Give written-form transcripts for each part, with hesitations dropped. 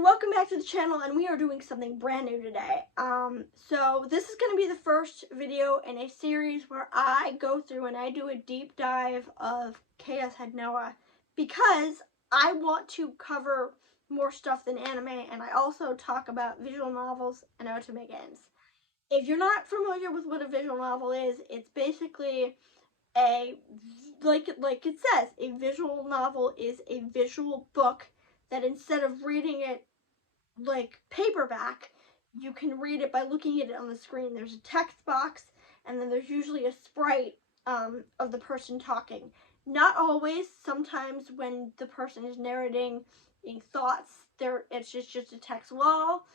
everyone, welcome back to the channel, and we are doing something brand new today. So this is going to be the first video in a series where I go through and I do a deep dive of Chaos Head Noah, because I want to cover more stuff than anime, and I also talk about visual novels and otome games. If you're not familiar with what a visual novel is, it's basically like it says, a visual novel is a visual book that instead of reading it like paperback, you can read it by looking at it on the screen. There's a text box, and then there's usually a sprite of the person talking. Not always. Sometimes when the person is narrating thoughts, it's just a text wall,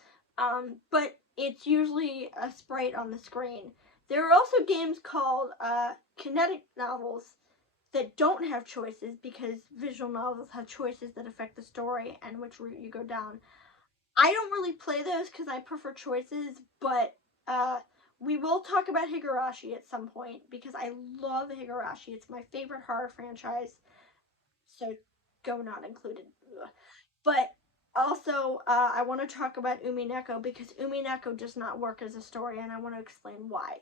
but it's usually a sprite on the screen. There are also games called kinetic novels that don't have choices, because visual novels have choices that affect the story and which route you go down. I don't really play those because I prefer choices, but we will talk about Higurashi at some point because I love Higurashi. It's my favorite horror franchise, so Go not included. But also, I want to talk about Umineko because Umineko does not work as a story, and I want to explain why.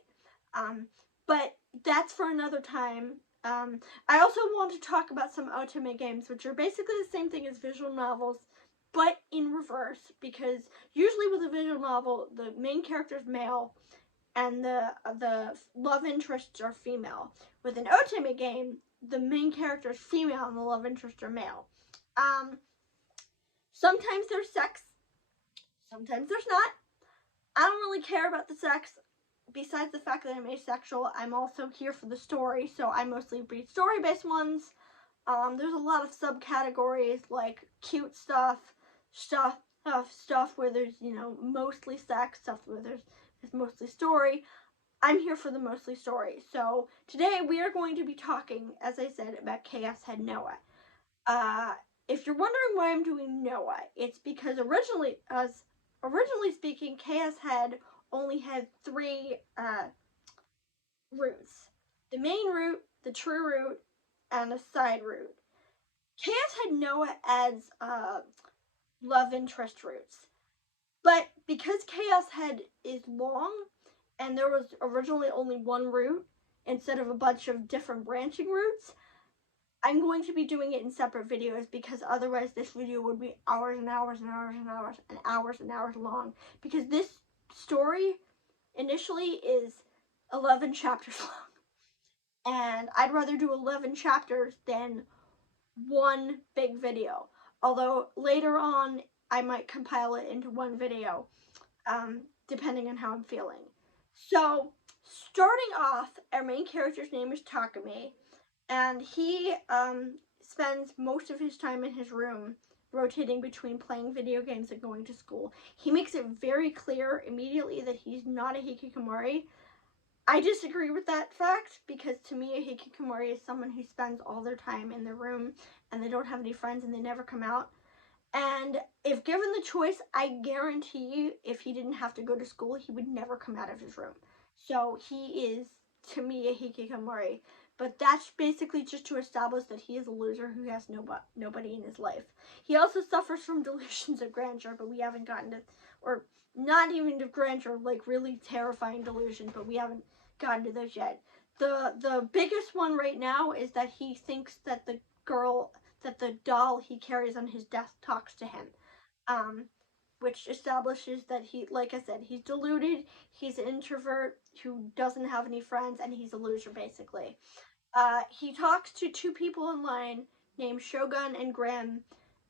But that's for another time. I also want to talk about some otome games, which are basically the same thing as visual novels, but in reverse, because usually with a visual novel, the main character is male, and the love interests are female. With an otome game, the main character is female and the love interests are male. Sometimes there's sex, sometimes there's not. I don't really care about the sex. Besides the fact that I'm asexual, I'm also here for the story, so I mostly read story-based ones. There's a lot of subcategories like cute stuff where there's, mostly sex, stuff where there's mostly story. I'm here for the mostly story. So today we are going to be talking, as I said, about Chaos Head Noah. If you're wondering why I'm doing Noah, it's because originally speaking, Chaos Head only had three routes: the main route, the true route, and a side route. Chaos Head Noah adds love interest routes, but because Chaos Head is long and there was originally only one route instead of a bunch of different branching routes, I'm going to be doing it in separate videos, because otherwise this video would be hours and hours and hours and hours and hours and hours long, because this story initially is 11 chapters long, and I'd rather do 11 chapters than one big video, although later on I might compile it into one video, depending on how I'm feeling. So starting off, our main character's name is Takumi, and he spends most of his time in his room rotating between playing video games and going to school. He makes it very clear immediately that he's not a hikikomori. I disagree with that fact, because to me a hikikomori is someone who spends all their time in their room and they don't have any friends and they never come out. And if given the choice, I guarantee you, if he didn't have to go to school, he would never come out of his room. So he is, to me, a hikikomori. But that's basically just to establish that he is a loser who has nobody in his life. He also suffers from delusions of grandeur, but we haven't gotten to, or not even of grandeur, like really terrifying delusions, but we haven't gotten to those yet. The biggest one right now is that he thinks that the doll he carries on his desk talks to him, which establishes that he, like I said, he's deluded, he's an introvert who doesn't have any friends, and he's a loser, basically. He talks to two people online named Shogun and Grim,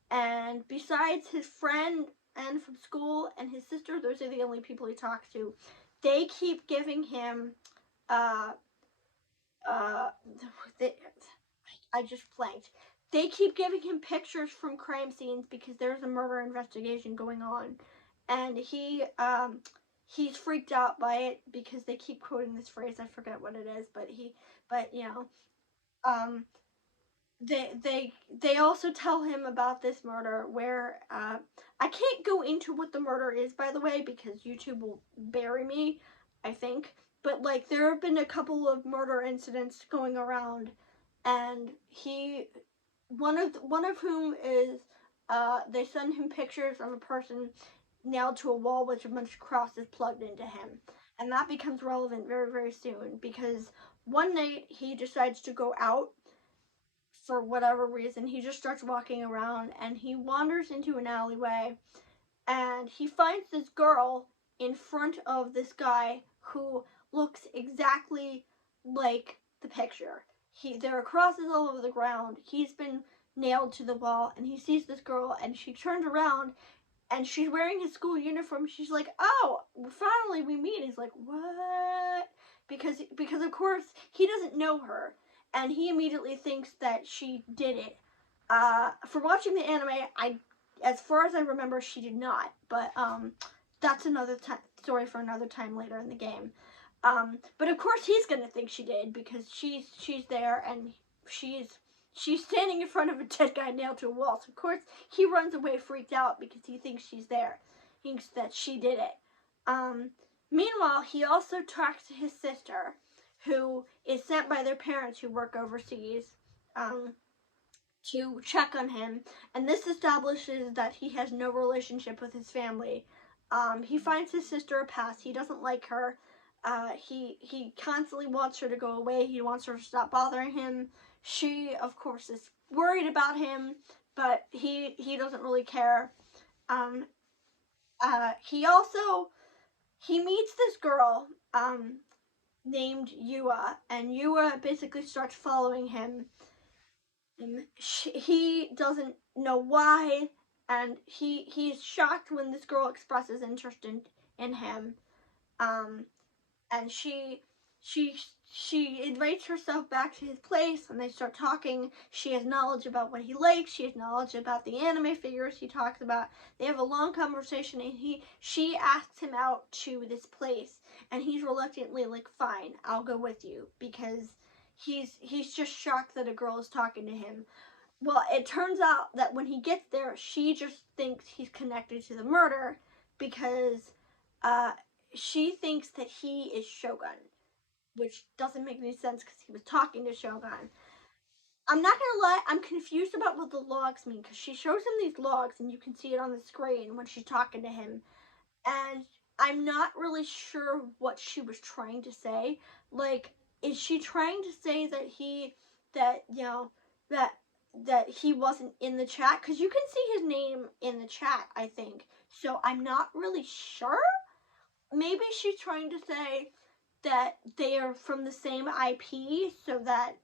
and besides his friend and from school and his sister, those are the only people he talks to. They keep giving him, I just blanked. They keep giving him pictures from crime scenes because there's a murder investigation going on, and he's freaked out by it because they keep quoting this phrase. I forget what it is, but they also tell him about this murder where I can't go into what the murder is, by the way, because YouTube will bury me, I think. But like, there have been a couple of murder incidents going around, and one of whom is they send him pictures of a person nailed to a wall with a bunch of crosses plugged into him. And that becomes relevant very, very soon because one night he decides to go out for whatever reason. He just starts walking around and he wanders into an alleyway and he finds this girl in front of this guy who looks exactly like the picture. There are crosses all over the ground. He's been nailed to the wall and he sees this girl and she turns around and she's wearing his school uniform. She's like, "Oh, finally we meet." He's like, "What?" Because of course he doesn't know her, and he immediately thinks that she did it. For watching the anime, as far as I remember, she did not. But that's another story for another time later in the game. But of course he's gonna think she did because she's there and she's standing in front of a dead guy nailed to a wall. So of course he runs away freaked out because he thinks she's there. He thinks that she did it. Meanwhile, he also talks to his sister, who is sent by their parents who work overseas to check on him. And this establishes that he has no relationship with his family. He finds his sister a pest. He doesn't like her. He constantly wants her to go away. He wants her to stop bothering him. She, of course, is worried about him, but he doesn't really care. He meets this girl named Yua, and Yua basically starts following him. He doesn't know why, and he's shocked when this girl expresses interest in him. And she invites herself back to his place and they start talking. She has knowledge about what he likes. She has knowledge about the anime figures he talks about. They have a long conversation and she asks him out to this place and he's reluctantly like, "Fine, I'll go with you," because he's just shocked that a girl is talking to him. Well, it turns out that when he gets there, she just thinks he's connected to the murder because she thinks that he is Shogun, which doesn't make any sense because he was talking to Shogun. I'm not gonna lie, I'm confused about what the logs mean because she shows him these logs and you can see it on the screen when she's talking to him. And I'm not really sure what she was trying to say. Like, is she trying to say that that he wasn't in the chat? Because you can see his name in the chat, I think. So I'm not really sure. Maybe she's trying to say that they are from the same IP, so that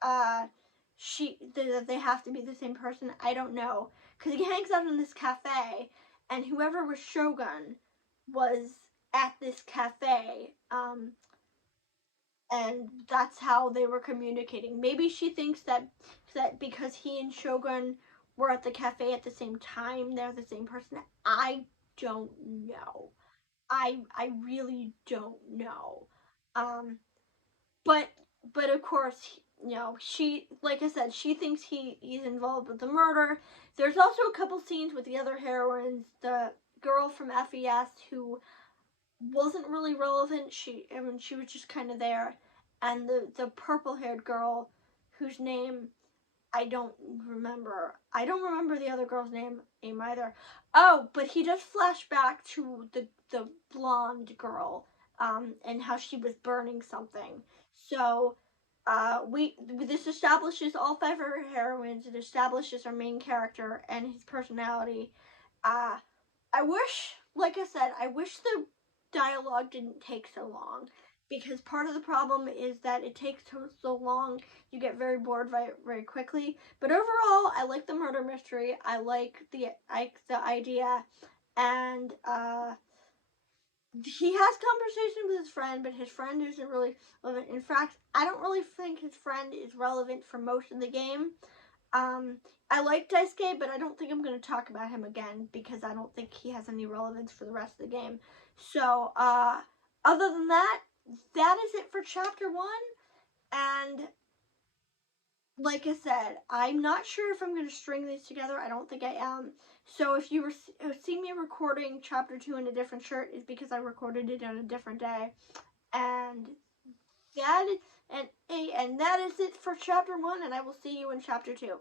that they have to be the same person. I don't know, because he hangs out in this cafe, and whoever was Shogun was at this cafe, and that's how they were communicating. Maybe she thinks that because he and Shogun were at the cafe at the same time, they're the same person. I don't know. I really don't know. But of course, she, like I said, she thinks he's involved with the murder. There's also a couple scenes with the other heroines. The girl from FES who wasn't really relevant. She was just kind of there, and the purple-haired girl whose name I don't remember. I don't remember the other girl's name either. Oh, but he does flash back to the blonde girl, and how she was burning something. So, this establishes all five of her heroines. It establishes our main character and his personality. I wish, like I said, I wish the dialogue didn't take so long, because part of the problem is that it takes so long, you get very bored very quickly. But overall, I like the murder mystery. I like the idea, and he has conversation with his friend, but his friend isn't really relevant. In fact, I don't really think his friend is relevant for most of the game. I like Daisuke, but I don't think I'm going to talk about him again because I don't think he has any relevance for the rest of the game. So, other than that, that is it for Chapter 1. And, like I said, I'm not sure if I'm going to string these together. I don't think I am. So if you see me recording Chapter 2 in a different shirt, it's because I recorded it on a different day. And that is it for Chapter 1, and I will see you in Chapter 2.